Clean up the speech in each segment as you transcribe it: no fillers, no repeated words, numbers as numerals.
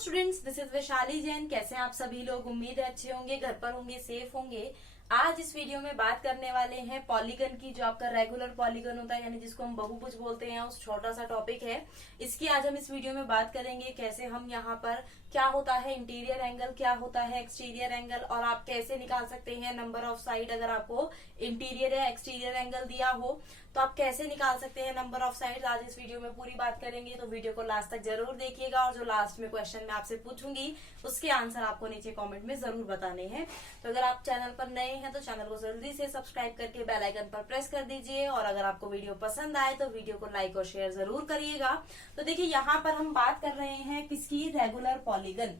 Students, this is Vaishali Jain. कैसे हैं आप सभी लोग? उम्मीद है अच्छे होंगे, घर पर होंगे, सेफ होंगे। आज इस वीडियो में बात करने वाले हैं पॉलीगन की, जो आपका रेगुलर पॉलीगन होता है, यानी जिसको हम बहुभुज बोलते हैं, उस छोटा सा टॉपिक है। इसकी आज हम इस वीडियो में बात करेंगे कैसे हम यहाँ पर क्या होता है इंटीरियर एंगल, क्या होता है एक्सटीरियर एंगल, और आप कैसे निकाल सकते हैं नंबर ऑफ साइड। अगर आपको इंटीरियर या एक्सटीरियर एंगल दिया हो तो आप कैसे निकाल सकते हैं नंबर ऑफ साइड। आज इस वीडियो में पूरी बात करेंगे, तो वीडियो को लास्ट तक जरूर देखिएगा। और जो लास्ट में क्वेश्चन मैं आपसे पूछूंगी उसके आंसर आपको नीचे कमेंट में जरूर बताने हैं। तो अगर आप चैनल पर नए हैं तो चैनल को जल्दी से सब्सक्राइब करके बेल आइकन पर प्रेस कर दीजिए, और अगर आपको वीडियो पसंद आए तो वीडियो को लाइक और शेयर जरूर करिएगा। तो देखिए, यहाँ पर हम बात कर रहे हैं किसकी? Regular polygon.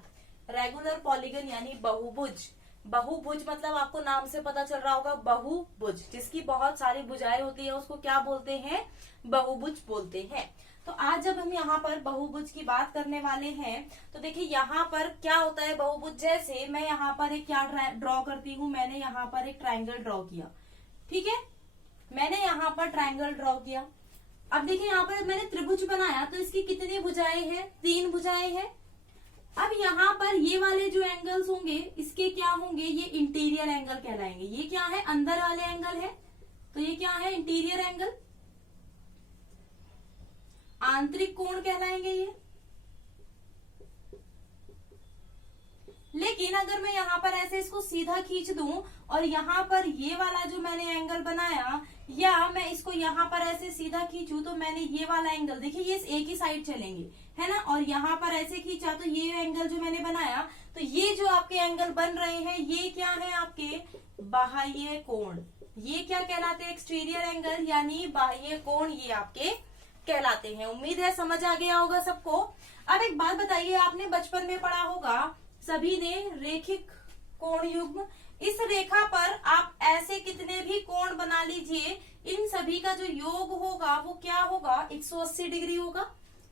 रेगुलर पॉलीगन यानी बहुभुज। बहुभुज मतलब आपको नाम से पता चल रहा होगा, बहुभुज, जिसकी बहुत सारी भुजाएं होती है उसको क्या बोलते हैं? बहुभुज बोलते हैं। तो आज जब हम यहाँ पर बहुभुज की बात करने वाले हैं तो देखिए यहाँ पर क्या होता है बहुभुज। जैसे मैं यहाँ पर एक क्या ड्रॉ करती हूँ, मैंने यहाँ पर एक ट्रायंगल ड्रॉ किया, ठीक है, मैंने यहाँ पर ट्रायंगल ड्रॉ किया। अब देखिए यहाँ पर मैंने त्रिभुज बनाया, तो इसकी कितनी भुजाएं हैं? 3 भुजाएं हैं। अब यहाँ पर ये वाले जो एंगल्स होंगे इसके क्या होंगे? ये इंटीरियर एंगल कहलाएंगे। ये क्या है? अंदर वाले एंगल है, तो ये क्या है? Interior angle. आंतरिक कोण कहलाएंगे ये। लेकिन अगर मैं यहाँ पर ऐसे इसको सीधा खींच दूं और यहाँ पर ये वाला जो मैंने एंगल बनाया, या मैं इसको यहाँ पर ऐसे सीधा खींचूं तो मैंने ये वाला एंगल, देखिए ये एक ही साइड चलेंगे, है ना, और यहाँ पर ऐसे खींचा तो ये एंगल जो मैंने बनाया, तो ये जो आपके एंगल बन रहे हैं ये क्या है? आपके बाह्य कोण। ये क्या कहलाते हैं? एक्सटीरियर एंगल यानी बाह्य कोण, ये आपके कहलाते हैं। उम्मीद है समझ आ गया होगा सबको। अब एक बात बताइए, आपने बचपन में पढ़ा होगा सभी ने रेखिक कोण युग्म। इस रेखा पर आप ऐसे कितने भी कोण बना लीजिए, इन सभी का जो योग होगा वो क्या होगा? 180 डिग्री होगा।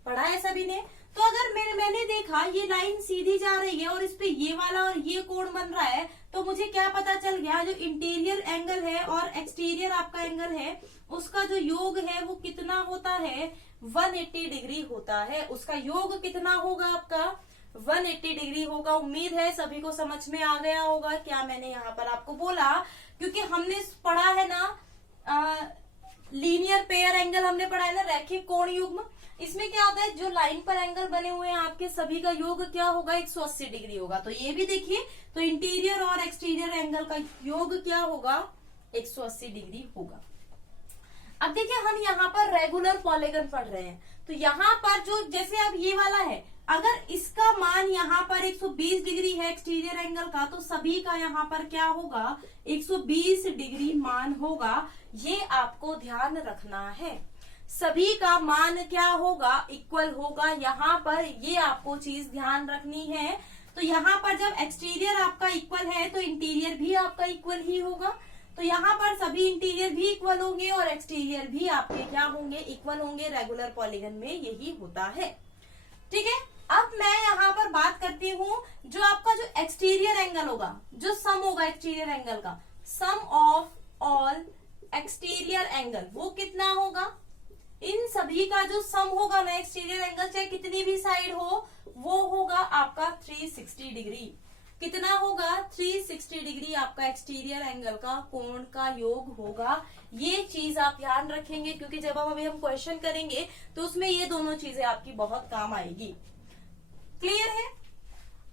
पढ़ा है सभी ने? तो अगर मैंने देखा ये लाइन सीधी जा रही है और इस पे ये वाला और ये कोण बन रहा है, तो मुझे क्या पता चल गया? जो इंटीरियर एंगल है और एक्सटीरियर आपका एंगल है उसका जो योग है वो कितना होता है? 180 डिग्री होता है। उसका योग कितना होगा आपका? 180 डिग्री होगा। उम्मीद है सभी को समझ में आ गया होगा क्या मैंने यहाँ पर आपको बोला, क्योंकि हमने पढ़ा है ना लीनियर पेयर एंगल, हमने पढ़ा है ना रैखिक कोण युग्म। इसमें क्या होता है, जो लाइन पर एंगल बने हुए हैं आपके सभी का योग क्या होगा? 180 डिग्री होगा। तो ये भी देखिए, तो इंटीरियर और एक्सटीरियर एंगल का योग क्या होगा? 180 डिग्री होगा। अब देखिए हम यहाँ पर रेगुलर पॉलीगन पढ़ रहे हैं, तो यहाँ पर जो जैसे अब ये वाला है, अगर इसका मान यहाँ पर 120 डिग्री है एक्सटीरियर एंगल का, तो सभी का यहाँ पर क्या होगा? 120 डिग्री मान होगा। ये आपको ध्यान रखना है, सभी का मान क्या होगा? इक्वल होगा। यहाँ पर ये आपको चीज ध्यान रखनी है। तो यहाँ पर जब एक्सटीरियर आपका इक्वल है तो इंटीरियर भी आपका इक्वल ही होगा। तो यहाँ पर सभी इंटीरियर भी इक्वल होंगे और एक्सटीरियर भी आपके क्या होंगे? इक्वल होंगे। रेगुलर पॉलीगन में यही होता है, ठीक है। अब मैं यहाँ पर बात करती हूँ जो आपका जो एक्सटीरियर एंगल होगा, जो सम होगा एक्सटीरियर एंगल का, सम ऑफ ऑल एक्सटीरियर एंगल, वो कितना होगा? इन सभी का जो सम होगा ना एक्सटीरियर एंगल, चाहे कितनी भी साइड हो, वो होगा आपका 360 डिग्री। कितना होगा? 360 डिग्री आपका एक्सटीरियर एंगल का कोण का योग होगा। ये चीज आप ध्यान रखेंगे, क्योंकि जब अभी हम क्वेश्चन करेंगे तो उसमें ये दोनों चीजें आपकी बहुत काम आएगी। क्लियर है?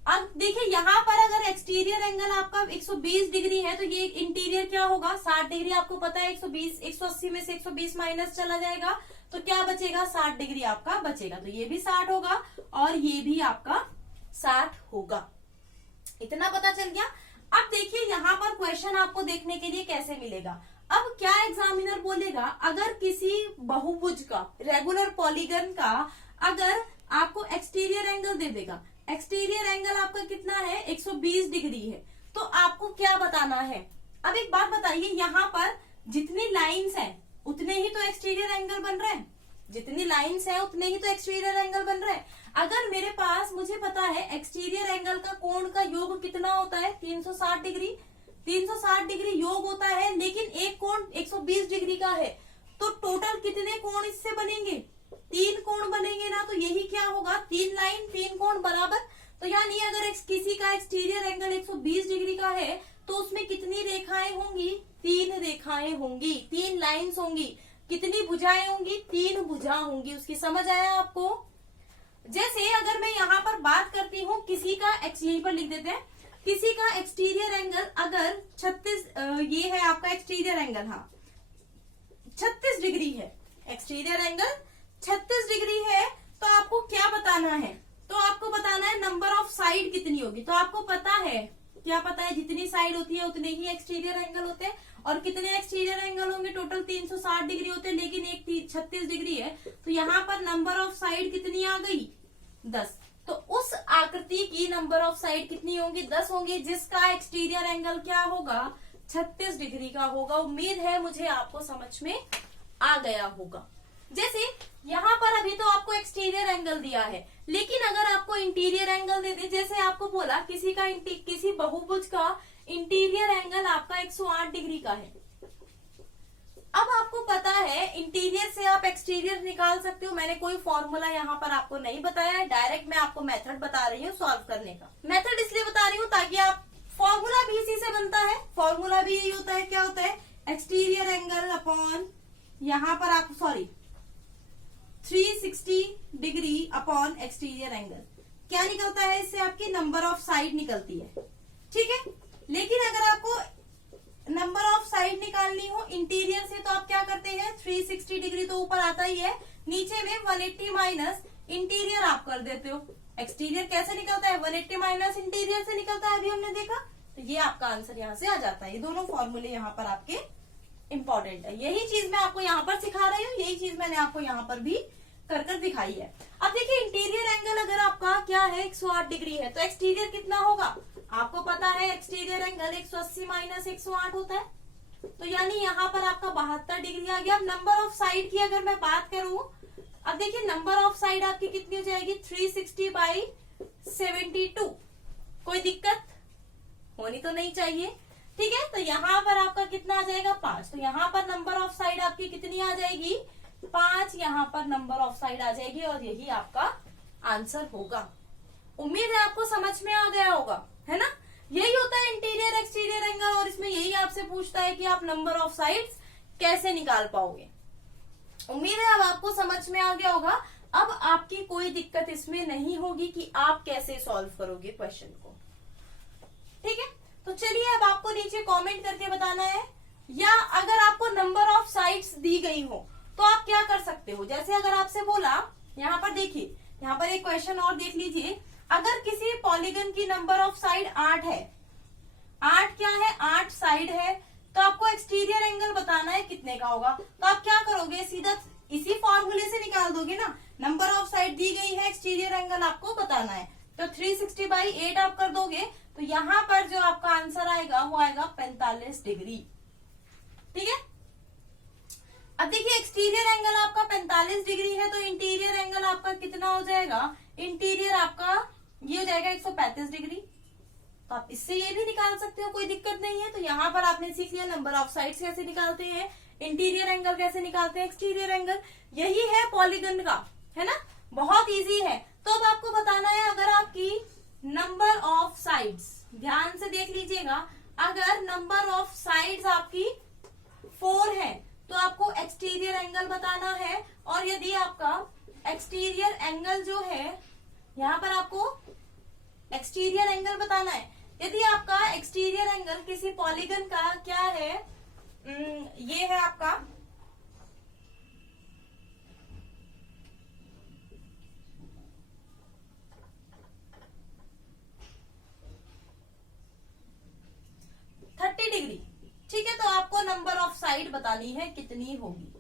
अब देखिए यहाँ पर अगर एक्सटीरियर एंगल आपका 120 डिग्री है तो ये इंटीरियर क्या होगा? 60 डिग्री। आपको पता है 180 में से 120 माइनस चला जाएगा तो क्या बचेगा? 60 डिग्री आपका बचेगा। तो ये भी 60 होगा और ये भी आपका 60 होगा। इतना पता चल गया। अब देखिए यहाँ पर क्वेश्चन आपको देखने के लिए कैसे मिलेगा। अब क्या एग्जामिनर बोलेगा, अगर किसी बहुभुज का, रेगुलर पॉलीगन का, अगर आपको एक्सटीरियर एंगल दे देगा, एक्सटीरियर एंगल आपका कितना है? 120 डिग्री है, तो आपको क्या बताना है? अब एक बात बताइए, यहाँ पर जितनी लाइंस हैं उतने ही तो एक्सटीरियर एंगल बन रहे हैं, जितनी लाइंस है उतने ही तो एक्सटीरियर एंगल बन रहे हैं। अगर मेरे पास, मुझे पता है एक्सटीरियर एंगल का कोण का योग कितना होता है? 360 डिग्री। 360 डिग्री योग होता है, लेकिन एक कोण 120 डिग्री का है, तो टोटल कितने कोण इससे बनेंगे? 3 कोण बनेंगे ना। तो यही क्या होगा? 3 लाइन 3 कोण बराबर तो यानी अगर किसी का एक्सटीरियर एंगल 120 डिग्री का है तो उसमें कितनी रेखाएं होंगी? 3 रेखाएं होंगी, 3 लाइंस होंगी। कितनी भुजाएं होंगी? 3 भुजा होंगी उसकी। समझ आया आपको? जैसे अगर मैं यहाँ पर बात करती हूँ किसी का, यहीं पर लिख देते हैं, किसी का एक्सटीरियर एंगल अगर 36, ये है आपका एक्सटीरियर एंगल, हाँ 36 डिग्री है, एक्सटीरियर एंगल 36 डिग्री है, तो आपको क्या बताना है? तो आपको बताना है नंबर ऑफ साइड कितनी होगी। तो आपको पता है, क्या पता है? जितनी साइड होती है उतने ही एक्सटीरियर एंगल होते हैं। और कितने एक्सटीरियर एंगल होंगे? टोटल 360 डिग्री होते हैं, लेकिन एक 36 डिग्री है, तो यहाँ पर नंबर ऑफ साइड कितनी आ गई? 10। तो उस आकृति की नंबर ऑफ साइड कितनी होंगी? 10 होंगी, जिसका एक्सटीरियर एंगल क्या होगा? 36 डिग्री का होगा। उम्मीद है मुझे आपको समझ में आ गया होगा। जैसे यहाँ पर अभी तो आपको एक्सटीरियर एंगल दिया है, लेकिन अगर आपको इंटीरियर एंगल दे दे, जैसे आपको बोला किसी बहुभुज का इंटीरियर एंगल आपका 108 डिग्री का है। अब आपको पता है इंटीरियर से आप एक्सटीरियर निकाल सकते हो। मैंने कोई फॉर्मूला यहाँ पर आपको नहीं बताया है, डायरेक्ट मैं आपको मेथड बता रही हूँ सॉल्व करने का। मेथड इसलिए बता रही हूँ ताकि आप, फॉर्मूला भी इसी से बनता है, फॉर्मूला भी यही होता है। क्या होता है? एक्सटीरियर एंगल अपॉन यहाँ पर आप 360 डिग्री अपॉन एक्सटीरियर एंगल। क्या निकलता है इससे? आपकी नंबर ऑफ साइड निकलती है, ठीक है। लेकिन अगर आपको नंबर ऑफ साइड निकालनी हो इंटीरियर से, तो आप क्या करते हैं? 360 डिग्री तो ऊपर आता ही है, नीचे में 180 माइनस इंटीरियर आप कर देते हो। एक्सटीरियर कैसे निकलता है? 180 माइनस इंटीरियर से निकलता है, अभी हमने देखा। तो ये आपका आंसर यहाँ से आ जाता है। ये दोनों फॉर्मूले यहाँ पर आपके इंपॉर्टेंट है। यही चीज मैं आपको यहाँ पर सिखा रही हूँ, यही चीज मैंने आपको यहाँ पर भी कर दिखाई है। अब देखिए इंटीरियर एंगल अगर आपका क्या है? 108 डिग्री है, तो एक्सटीरियर कितना होगा? आपको पता है एक्सटीरियर एंगल 180 माइनस 108 होता है, तो यानी यहाँ पर आपका 72 डिग्री आ गया। अब नंबर ऑफ साइड की अगर मैं बात करूं, अब देखिए नंबर ऑफ साइड आपकी कितनी हो जाएगी? 360/72। कोई दिक्कत होनी तो नहीं चाहिए, ठीक है। तो यहाँ पर आपका कितना आ जाएगा? 5। तो यहाँ पर नंबर ऑफ साइड आपकी कितनी आ जाएगी? 5 यहाँ पर नंबर ऑफ साइड आ जाएगी, और यही आपका आंसर होगा। उम्मीद है आपको समझ में आ गया होगा, है ना। यही होता है इंटीरियर एक्सटीरियर एंगल, और इसमें यही आपसे पूछता है कि आप नंबर ऑफ साइड्स कैसे निकाल पाओगे। उम्मीद है अब आपको समझ में आ गया होगा। अब आपकी कोई दिक्कत इसमें नहीं होगी कि आप कैसे सॉल्व करोगे क्वेश्चन को, ठीक है। तो चलिए अब आपको नीचे कमेंट करके बताना है, या अगर आपको नंबर ऑफ साइड्स दी गई हो तो आप क्या कर सकते हो। जैसे अगर आपसे बोला, यहाँ पर देखिए, यहाँ पर एक क्वेश्चन और देख लीजिए। अगर किसी पॉलीगन की नंबर ऑफ साइड 8 है, 8 क्या है? 8 साइड है, तो आपको एक्सटीरियर एंगल बताना है कितने का होगा। तो आप क्या करोगे? सीधा इसी फॉर्मूले से निकाल दोगे ना। नंबर ऑफ साइड दी गई है, एक्सटीरियर एंगल आपको बताना है, तो 360/8 आप कर दोगे, तो यहाँ पर जो आपका आंसर आएगा वो आएगा 45 डिग्री, ठीक है। अब देखिए एक्सटीरियर एंगल आपका 45 डिग्री है, तो इंटीरियर एंगल आपका कितना हो जाएगा? इंटीरियर आपका ये हो जाएगा 135 डिग्री। तो आप इससे ये भी निकाल सकते हो, कोई दिक्कत नहीं है। तो यहाँ पर आपने सीख लिया नंबर ऑफ साइड्स कैसे निकालते हैं, इंटीरियर एंगल कैसे निकालते हैं, एक्सटीरियर एंगल। यही है पॉलीगन का, है ना, बहुत इजी है। तो अब आपको बताना है, अगर आपकी नंबर ऑफ साइड्स, ध्यान से देख लीजिएगा, अगर नंबर ऑफ साइड्स आपकी 4 है तो आपको एक्सटीरियर एंगल बताना है। और यदि आपका एक्सटीरियर एंगल जो है, यहाँ पर आपको एक्सटीरियर एंगल बताना है। यदि आपका एक्सटीरियर एंगल किसी पॉलीगन का क्या है, ये है आपका 30 डिग्री, ठीक है। तो आपको नंबर ऑफ साइड बतानी है कितनी होगी।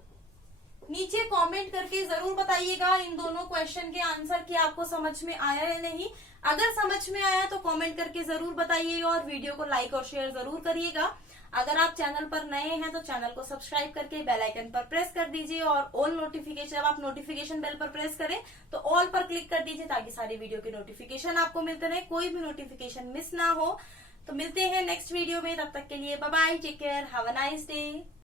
नीचे कमेंट करके जरूर बताइएगा इन दोनों क्वेश्चन के आंसर कि आपको समझ में आया है नहीं। अगर समझ में आया तो कमेंट करके जरूर बताइएगा, और वीडियो को लाइक और शेयर जरूर करिएगा। अगर आप चैनल पर नए हैं तो चैनल को सब्सक्राइब करके बेल आइकन पर प्रेस कर दीजिए, और ऑल नोटिफिकेशन, जब आप नोटिफिकेशन बेल पर प्रेस करें तो ऑल पर क्लिक कर दीजिए, ताकि सारी वीडियो के नोटिफिकेशन आपको मिलते रहे, कोई भी नोटिफिकेशन मिस ना हो। तो मिलते हैं नेक्स्ट वीडियो में, तब तक के लिए bye bye, take care, have a nice day.